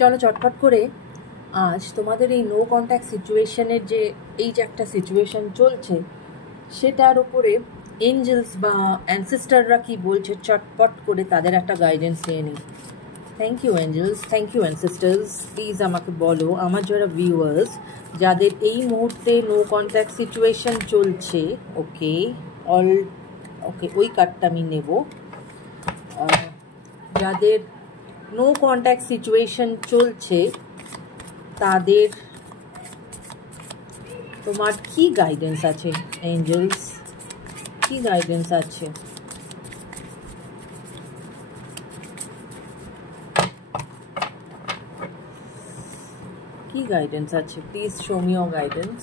চলো চটপট করে আজ তোমাদের এই নো কন্ট্যাক্ট সিচুয়েশনের যে একটা সিচুয়েশন চলছে সেটার উপরে এঞ্জেলস বা অ্যানসেস্টাররা কি বলছে চটপট করে তাদের একটা গাইডেন্স নিয়ে নিই। Thank you angels, thank you ancestors. Please আমাকে বলো, আমার যারা ভিউয়ার্স যাদের এই মুহূর্তে নো কন্ট্যাক্ট সিচুয়েশন চলছে, ওকে ওই কার্ডটা আমি নেব। যাদের নো কন্ট্যাক্ট সিচুয়েশন চলছে তাদের তোমার কি গাইডেন্স আছে এঞ্জেলস, কি গাইডেন্স আছে? কি গাইডেন্স আছে? Please show me your guidance.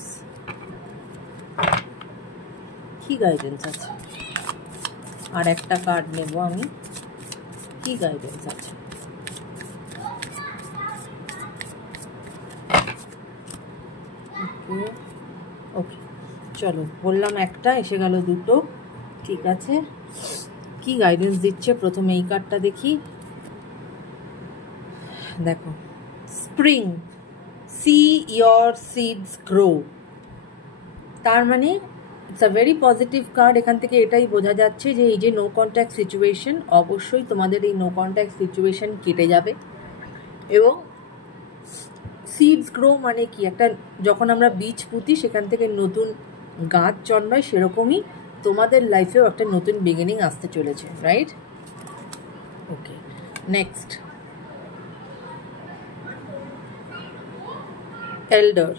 কি গাইডেন্স আছে? আর একটা কার্ড নেব আমি। কি গাইডেন্স আছে? ওকে ওকে, চলো বললাম একটা, এসে গেল দুটো, ঠিক আছে। কি গাইডেন্স দিচ্ছে প্রথমে এই কার্ডটা দেখি। দেখো, spring, see your seeds grow. তার মানে it's a very positive card. এখান থেকে এটাই বোঝা যাচ্ছে যে এই যে নো কন্ট্যাক্ট সিচুয়েশন, অবশ্যই তোমাদের এই নো কন্ট্যাক্ট সিচুয়েশন কেটে যাবে। এবং সিডস গ্রো মানে কি, একটা যখন আমরা বীজ পুঁতি সেখান থেকে নতুন গাছ জন্মায়, সেরকমই তোমাদের লাইফেও একটা নতুন বিগিনিং আসতে চলেছে, right? Okay, next elder,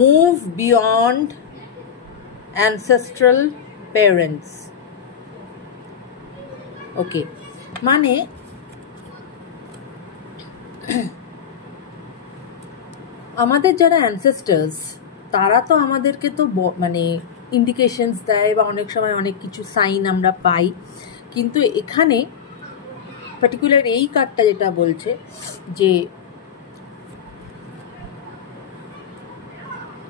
move beyond ancestral parents. Okay, মানে আমাদের যারা অ্যানসেস্টার্স তারা তো আমাদেরকে তো মানে ইন্ডিকেশনস দেয় বা অনেক সময় অনেক কিছু সাইন আমরা পাই, কিন্তু এখানে পার্টিকুলার এই কার্ডটা যেটা বলছে যে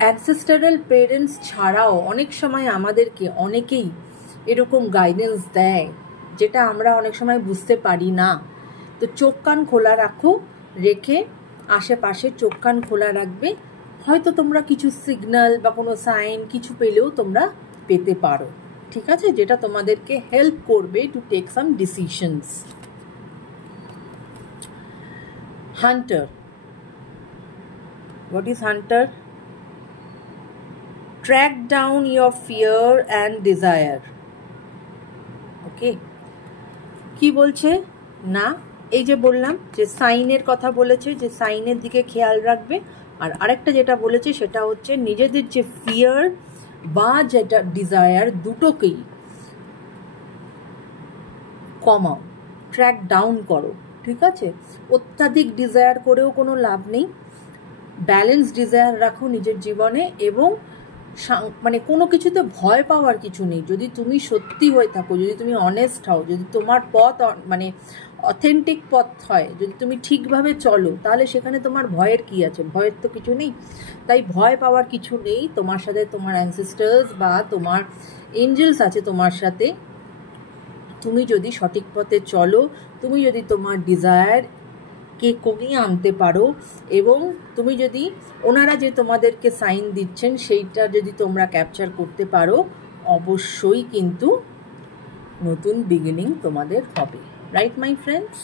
অ্যানসেস্টারাল পেরেন্টস ছাড়াও অনেক সময় আমাদেরকে অনেকেই এরকম গাইডেন্স দেয় যেটা আমরা অনেক সময় বুঝতে পারি না। তো চোখ কান খোলা রাখো, রেখে আশেপাশে চোখ কান খোলা রাখবে, হয়তো তোমরা কিছু সিগন্যাল বা কোনো সাইন কিছু পেলেও তোমরা পেতে পারো, ঠিক আছে, যেটা তোমাদেরকে হেল্প করবে to take some decisions. Hunter, what is hunter? Track down your fear and desire. Okay, কি বলছে না, এই যে বললাম যে সাইনের কথা বলেছে, যে সাইনের দিকে খেয়াল রাখবে। আর আরেকটা যেটা বলেছে সেটা হচ্ছে নিজেদের যে ফিয়ার বা যেটা ডিজায়ার, দুটোকেই কমাও, ট্র্যাক ডাউন করো, ঠিক আছে। অত্যাধিক ডিজায়ার করেও কোনো লাভ নেই, ব্যালেন্স ডিজায়ার রাখো নিজের জীবনে। এবং মানে কোনো কিছুতে ভয় পাওয়ার কিছু নেই। যদি তুমি সত্যি হয়ে থাকো, যদি তুমি অনেস্ট হও, যদি তোমার পথ মানে অথেন্টিক পথ হয়, যদি তুমি ঠিকভাবে চলো, তাহলে সেখানে তোমার ভয়ের কি আছে? ভয়ের তো কিছু নেই। তাই ভয় পাওয়ার কিছু নেই। তোমার সাথে তোমার অ্যানসেস্টার্স বা তোমার এঞ্জেলস আছে তোমার সাথে। তুমি যদি সঠিক পথে চলো, তুমি যদি তোমার ডিজায়ার কে কমিয়ে আনতে পারো, এবং তুমি যদি ওনারা যে তোমাদেরকে সাইন দিচ্ছেন সেইটা যদি তোমরা ক্যাপচার করতে পারো, অবশ্যই কিন্তু নতুন বিগিনিং তোমাদের হবে, রাইট মাই ফ্রেন্ডস?